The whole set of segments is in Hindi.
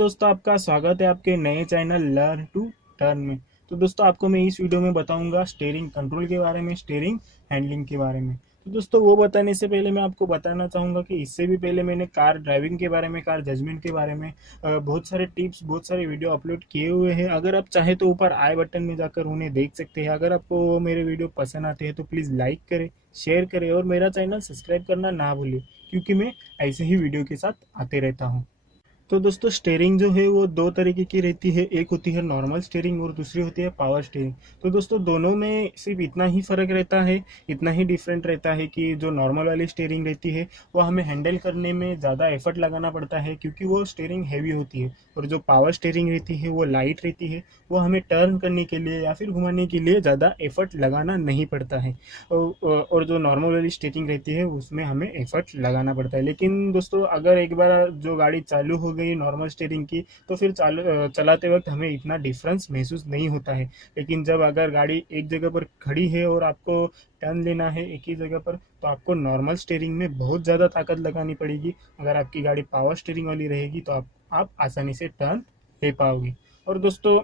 दोस्तों, आपका स्वागत है आपके नए चैनल लर्न टू टर्न में। तो दोस्तों, आपको मैं इस वीडियो में बताऊंगा स्टीयरिंग कंट्रोल के बारे में, स्टीयरिंग हैंडलिंग के बारे में। तो दोस्तों, वो बताने से पहले मैं आपको बताना चाहूँगा कि इससे भी पहले मैंने कार ड्राइविंग के बारे में, कार जजमेंट के बारे में बहुत सारे टिप्स, बहुत सारे वीडियो अपलोड किए हुए हैं। अगर आप चाहें तो ऊपर आई बटन में जाकर उन्हें देख सकते हैं। अगर आपको मेरे वीडियो पसंद आते हैं तो प्लीज़ लाइक करें, शेयर करें और मेरा चैनल सब्सक्राइब करना ना भूलें, क्योंकि मैं ऐसे ही वीडियो के साथ आते रहता हूँ। तो दोस्तों, स्टीयरिंग जो है वो दो तरीके की रहती है। एक होती है नॉर्मल स्टीयरिंग और दूसरी होती है पावर स्टीयरिंग। तो दोस्तों, दोनों में सिर्फ इतना ही फ़र्क रहता है, इतना ही डिफरेंट रहता है कि जो नॉर्मल वाली स्टीयरिंग रहती है वो हमें हैंडल करने में ज़्यादा एफर्ट लगाना पड़ता है, क्योंकि वो स्टीयरिंग हैवी होती है। और जो पावर स्टीयरिंग रहती है वो लाइट रहती है, वो हमें टर्न करने के लिए या फिर घुमाने के लिए ज़्यादा एफर्ट लगाना नहीं पड़ता है। और जो नॉर्मल वाली स्टीयरिंग रहती है उसमें हमें एफर्ट लगाना पड़ता है। लेकिन दोस्तों, अगर एक बार जो गाड़ी चालू हो गई नॉर्मल स्टीयरिंग की, तो फिर चलाते वक्त हमें इतना डिफरेंस महसूस नहीं होता है। लेकिन जब अगर गाड़ी एक जगह पर खड़ी है और आपको टर्न लेना है एक ही जगह पर, तो आपको नॉर्मल स्टीयरिंग में बहुत ज़्यादा ताकत लगानी पड़ेगी। अगर आपकी गाड़ी पावर स्टीयरिंग वाली रहेगी तो आप आसानी से टर्न ले पाओगे। और दोस्तों,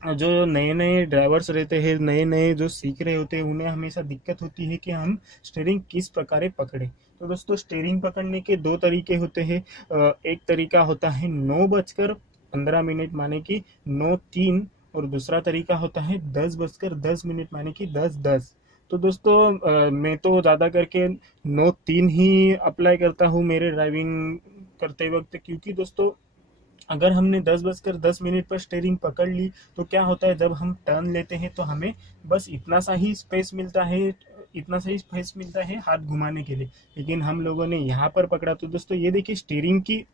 जो नए नए ड्राइवर्स रहते हैं, नए नए जो सीख रहे होते हैं, उन्हें हमेशा दिक्कत होती है कि हम स्टीयरिंग किस प्रकार पकड़ें। तो दोस्तों, स्टीयरिंग पकड़ने के दो तरीके होते हैं। एक तरीका होता है 9:15 माने कि 9:03, और दूसरा तरीका होता है 10:10 माने कि 10:10। तो दोस्तों, मैं तो ज़्यादा करके 9:03 ही अप्लाई करता हूँ मेरे ड्राइविंग करते वक्त, क्योंकि दोस्तों, अगर हमने 10:10 पर स्टीयरिंग पकड़ ली तो क्या होता है, जब हम टर्न लेते हैं तो हमें बस इतना सा ही स्पेस मिलता है, इतना सा ही स्पेस मिलता है हाथ घुमाने के लिए। लेकिन हम लोगों ने यहाँ पर पकड़ा। तो दोस्तों, ये देखिए, स्टीयरिंग की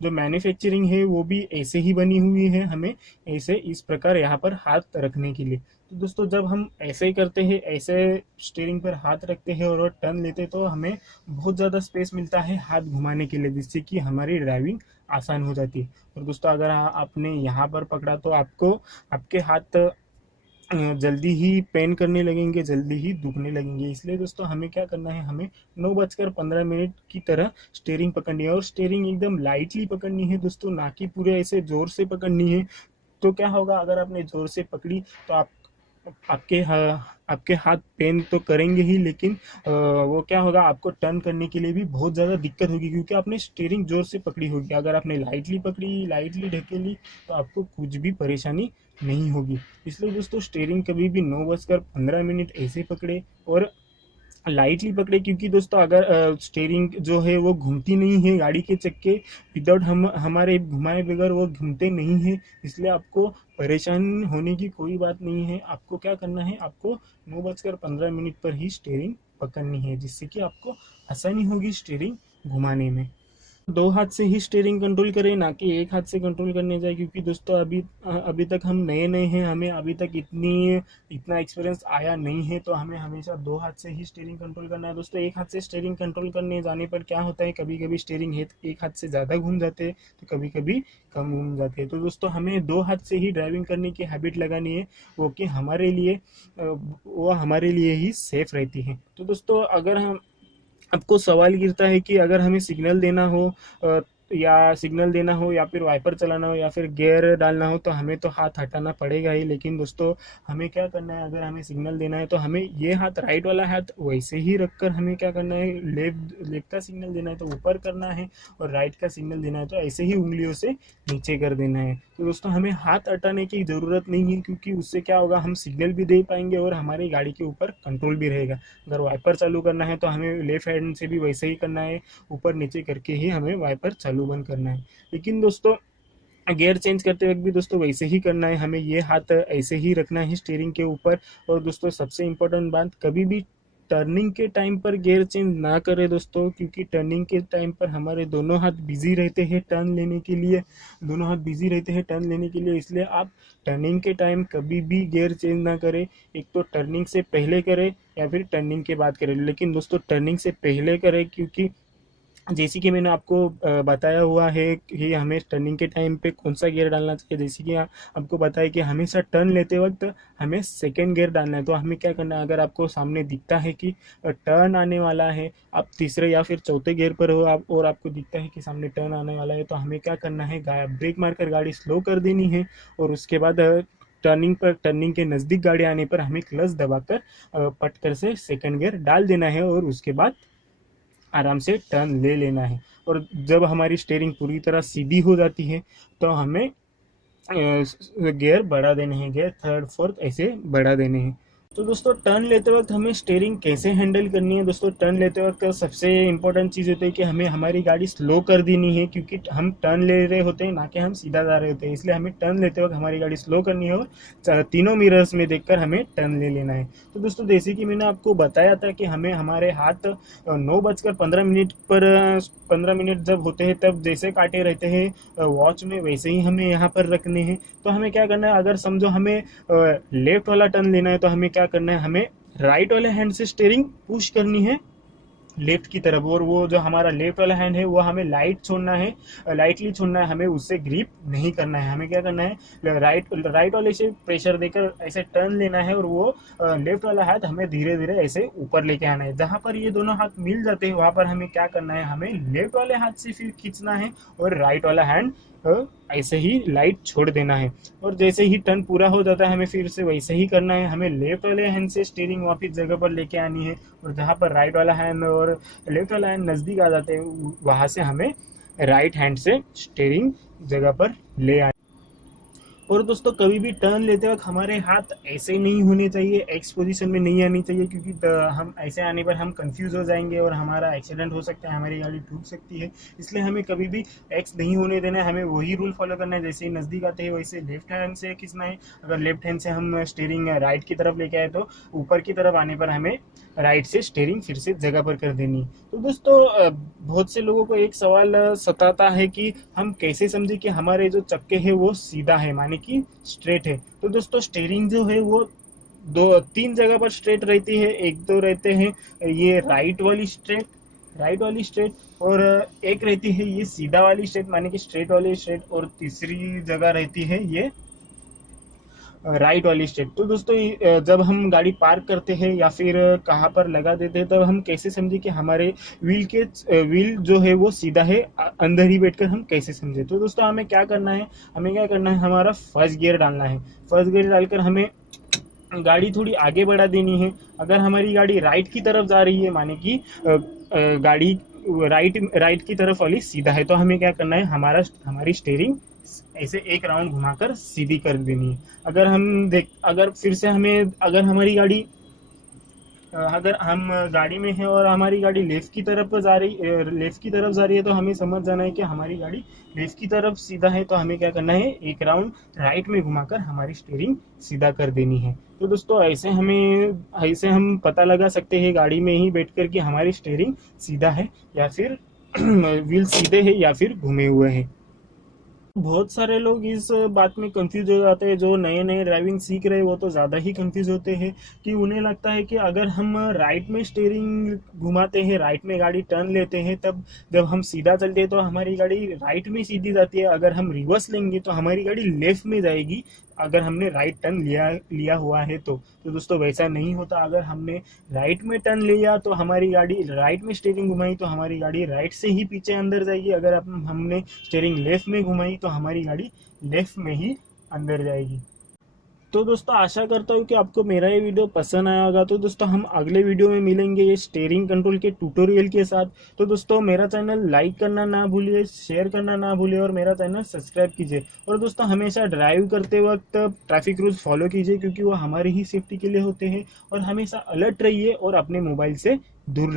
जो मैन्युफैक्चरिंग है वो भी ऐसे ही बनी हुई है, हमें ऐसे इस प्रकार यहाँ पर हाथ रखने के लिए। तो दोस्तों, जब हम ऐसे ही करते हैं, ऐसे स्टीयरिंग पर हाथ रखते हैं और टर्न लेते हैं, तो हमें बहुत ज़्यादा स्पेस मिलता है हाथ घुमाने के लिए, जिससे कि हमारी ड्राइविंग आसान हो जाती है। और दोस्तों, अगर आपने यहाँ पर पकड़ा तो आपको आपके हाथ जल्दी ही पेन करने लगेंगे, जल्दी ही दुखने लगेंगे। इसलिए दोस्तों, हमें क्या करना है, हमें 9:15 की तरह स्टीयरिंग पकड़नी है, और स्टीयरिंग एकदम लाइटली पकड़नी है दोस्तों, ना कि पूरे ऐसे जोर से पकड़नी है। तो क्या होगा, अगर आपने जोर से पकड़ी तो आपके हाथ पेन तो करेंगे ही, लेकिन वो क्या होगा, आपको टर्न करने के लिए भी बहुत ज़्यादा दिक्कत होगी, क्योंकि आपने स्टीयरिंग जोर से पकड़ी होगी। अगर आपने लाइटली पकड़ी, लाइटली ढकेली, तो आपको कुछ भी परेशानी नहीं होगी। इसलिए दोस्तों, स्टीयरिंग कभी भी 9:15 ऐसे पकड़े और लाइटली पकड़े, क्योंकि दोस्तों, अगर स्टीयरिंग जो है वो घूमती नहीं है, गाड़ी के चक्के विदाउट हम हमारे घुमाए बगैर वो घूमते नहीं है। इसलिए आपको परेशान होने की कोई बात नहीं है। आपको क्या करना है, आपको 9:15 पर ही स्टीयरिंग पकड़नी है, जिससे कि आपको आसानी होगी स्टीयरिंग घुमाने में। दो हाथ से ही स्टीयरिंग कंट्रोल करें, ना कि एक हाथ से कंट्रोल करने जाए, क्योंकि दोस्तों, अभी तक हम नए नए हैं, हमें अभी तक इतना एक्सपीरियंस आया नहीं है। तो हमें हमेशा दो हाथ से ही स्टीयरिंग कंट्रोल करना है। दोस्तों, एक हाथ से स्टीयरिंग कंट्रोल करने जाने पर क्या होता है, कभी कभी स्टीयरिंग एक हाथ से ज़्यादा घूम जाते हैं, तो कभी कभी कम घूम जाते हैं। तो दोस्तों, हमें दो हाथ से ही ड्राइविंग करने की हैबिट लगानी है, वो हमारे लिए ही सेफ रहती है। तो दोस्तों, अगर हम आपको सवाल गिरता है कि अगर हमें सिग्नल देना हो, या फिर वाइपर चलाना हो या फिर गियर डालना हो, तो हमें तो हाथ हटाना पड़ेगा ही। लेकिन दोस्तों, हमें क्या करना है, अगर हमें सिग्नल देना है तो हमें ये हाथ, राइट वाला हाथ वैसे ही रखकर हमें क्या करना है, लेफ्ट लेफ्ट का सिग्नल देना है तो ऊपर करना है, और राइट का सिग्नल देना है तो ऐसे ही उंगलियों से नीचे कर देना है। तो दोस्तों, हमें हाथ हटाने की ज़रूरत नहीं है, क्योंकि उससे क्या होगा, हम सिग्नल भी दे पाएंगे और हमारी गाड़ी के ऊपर कंट्रोल भी रहेगा। अगर वाइपर चालू करना है तो हमें लेफ्ट हैंड से भी वैसे ही करना है, ऊपर नीचे करके ही हमें वाइपर चालू बंद करना है। लेकिन दोस्तों, गियर चेंज करते वक्त भी दोस्तों वैसे ही करना है, हमें ये हाथ ऐसे ही रखना है स्टीयरिंग के ऊपर। और दोस्तों, सबसे इम्पोर्टेंट बात, कभी भी टर्निंग के टाइम पर गियर चेंज ना करें दोस्तों, क्योंकि टर्निंग के टाइम पर हमारे दोनों हाथ बिजी रहते हैं टर्न लेने के लिए, इसलिए आप टर्निंग के टाइम कभी भी गियर चेंज ना करें। एक तो टर्निंग से पहले करें या फिर टर्निंग के बाद करें, लेकिन दोस्तों, टर्निंग से पहले करें, क्योंकि जैसे कि मैंने आपको बताया हुआ है कि हमें टर्निंग के टाइम पे कौन सा गियर डालना चाहिए। जैसे कि आपको बताया कि हमेशा टर्न लेते वक्त हमें सेकंड गियर डालना है। तो हमें क्या करना है, अगर आपको सामने दिखता है कि टर्न आने वाला है, आप तीसरे या फिर चौथे गियर पर हो आप और आपको दिखता है कि सामने टर्न आने वाला है, तो हमें क्या करना है, ब्रेक मारकर गाड़ी स्लो कर देनी है। और उसके बाद टर्निंग के नज़दीक गाड़ी आने पर हमें क्लच दबाकर पटकर से सेकंड गियर डाल देना है और उसके बाद आराम से टर्न ले लेना है। और जब हमारी स्टीयरिंग पूरी तरह सीधी हो जाती है तो हमें गियर बढ़ा देने हैं, गियर थर्ड फोर्थ ऐसे बढ़ा देने हैं। तो दोस्तों टर्न लेते वक्त हमें स्टीयरिंग कैसे हैंडल करनी है। दोस्तों टर्न लेते वक्त सबसे इंपॉर्टेंट चीज़ होती है कि हमें हमारी गाड़ी स्लो कर देनी है, क्योंकि हम टर्न ले रहे होते हैं ना कि हम सीधा जा रहे होते हैं। इसलिए हमें टर्न लेते वक्त हमारी गाड़ी स्लो करनी है और तीनों मिरर्स में देखकर हमें टर्न ले लेना है। तो दोस्तों जैसे कि मैंने आपको बताया था कि हमें हमारे हाथ 9:15 पर 15 मिनट जब होते हैं तब जैसे काटे रहते हैं वॉच में, वैसे ही हमें यहाँ पर रखने हैं। तो हमें क्या करना है, अगर समझो हमें लेफ्ट वाला टर्न लेना है तो हमें क्या करना है, हमें राइट वाले हैंड से स्टीयरिंग पुश करनी है लेफ्ट की तरफ, और वो जो हमारा लेफ्ट वाला हैंड है वो हमें लाइटली छोड़ना है, हमें उससे ग्रिप नहीं करना है। हमें क्या करना है, राइट वाले से प्रेशर देकर ऐसे टर्न लेना है और वो लेफ्ट वाला हाथ हमें धीरे धीरे ऐसे ऊपर लेके आना है। जहां पर ये दोनों हाथ मिल जाते हैं वहां पर हमें क्या करना है, हमें लेफ्ट वाले हाथ से फिर खींचना है और राइट वाला हैंड ऐसे ही लाइट छोड़ देना है। और जैसे ही टर्न पूरा हो जाता है हमें फिर से वैसे ही करना है, हमें लेफ्ट वाले हैंड से स्टीयरिंग वापस जगह पर लेके आनी है और जहाँ पर राइट वाला हैंड और लेफ्ट वाला हैंड नज़दीक आ जाते हैं वहाँ से हमें राइट हैंड से स्टीयरिंग जगह पर ले आनी। और दोस्तों कभी भी टर्न लेते वक्त हमारे हाथ ऐसे नहीं होने चाहिए, एक्स पोजीशन में नहीं आनी चाहिए, क्योंकि हम ऐसे आने पर हम कंफ्यूज हो जाएंगे और हमारा एक्सीडेंट हो सकता है, हमारी गाड़ी टूट सकती है। इसलिए हमें कभी भी एक्स नहीं होने देना है, हमें वही रूल फॉलो करना है। जैसे ही नज़दीक आते हैं वैसे लेफ्ट हैंड से खींचना है। अगर लेफ्ट हैंड से हम स्टीयरिंग राइट की तरफ लेके आए तो ऊपर की तरफ आने पर हमें राइट से स्टीयरिंग फिर से जगह पर कर देनी। तो दोस्तों बहुत से लोगों को एक सवाल सताता है कि हम कैसे समझे कि हमारे जो चक्के हैं वो सीधा है, माने कि स्ट्रेट है। तो दोस्तों स्टीयरिंग जो है वो दो तीन जगह पर स्ट्रेट रहती है। एक तो रहते हैं ये राइट वाली स्ट्रेट, और एक रहती है ये सीधा वाली स्ट्रेट, माने कि स्ट्रेट वाली स्ट्रेट, और तीसरी जगह रहती है ये राइट वाली स्टेट। तो दोस्तों जब हम गाड़ी पार्क करते हैं या फिर कहाँ पर लगा देते हैं तब हम कैसे समझे कि हमारे व्हील जो है वो सीधा है, अंदर ही बैठकर हम कैसे समझे। तो दोस्तों हमें क्या करना है, हमारा फर्स्ट गियर डालना है। फर्स्ट गियर डालकर हमें गाड़ी थोड़ी आगे बढ़ा देनी है। अगर हमारी गाड़ी राइट की तरफ जा रही है, माने कि गाड़ी राइट की तरफ वाली सीधा है, तो हमें क्या करना है, हमारी स्टीयरिंग ऐसे एक राउंड घुमाकर सीधी कर देनी है। अगर फिर से अगर हमारी गाड़ी अगर हम गाड़ी में है और हमारी गाड़ी लेफ्ट की तरफ जा रही है तो हमें समझ जाना है कि हमारी गाड़ी लेफ्ट की तरफ सीधा है। तो हमें क्या करना है, एक राउंड राइट में घुमाकर हमारी स्टीयरिंग सीधा कर देनी है। तो दोस्तों ऐसे हम पता लगा सकते हैं गाड़ी में ही बैठकर कि हमारी स्टीयरिंग सीधा है या फिर व्हील सीधे है या फिर घूमे हुए हैं। बहुत सारे लोग इस बात में कंफ्यूज हो जाते हैं, जो नए नए ड्राइविंग सीख रहे हैं वो तो ज़्यादा ही कंफ्यूज होते हैं कि उन्हें लगता है कि अगर हम राइट में स्टीयरिंग घुमाते हैं, राइट में गाड़ी टर्न लेते हैं, तब जब हम सीधा चलते हैं तो हमारी गाड़ी राइट में सीधी जाती है। अगर हम रिवर्स लेंगे तो हमारी गाड़ी लेफ्ट में जाएगी, अगर हमने राइट टर्न लिया हुआ है तो दोस्तों वैसा नहीं होता। अगर हमने राइट में टर्न लिया तो हमारी गाड़ी राइट में स्टीयरिंग घुमाई तो हमारी गाड़ी राइट से ही पीछे अंदर जाएगी। अगर हमने स्टीयरिंग लेफ्ट में घुमाई तो हमारी गाड़ी लेफ्ट में ही अंदर जाएगी। तो दोस्तों आशा करता हूँ कि आपको मेरा ये वीडियो पसंद आया होगा। तो दोस्तों हम अगले वीडियो में मिलेंगे ये स्टीयरिंग कंट्रोल के ट्यूटोरियल के साथ। तो दोस्तों मेरा चैनल लाइक करना ना भूलिए, शेयर करना ना भूलिए और मेरा चैनल सब्सक्राइब कीजिए। और दोस्तों हमेशा ड्राइव करते वक्त ट्रैफिक रूल्स फॉलो कीजिए, क्योंकि वो हमारी ही सेफ्टी के लिए होते हैं। और हमेशा अलर्ट रहिए और अपने मोबाइल से दूर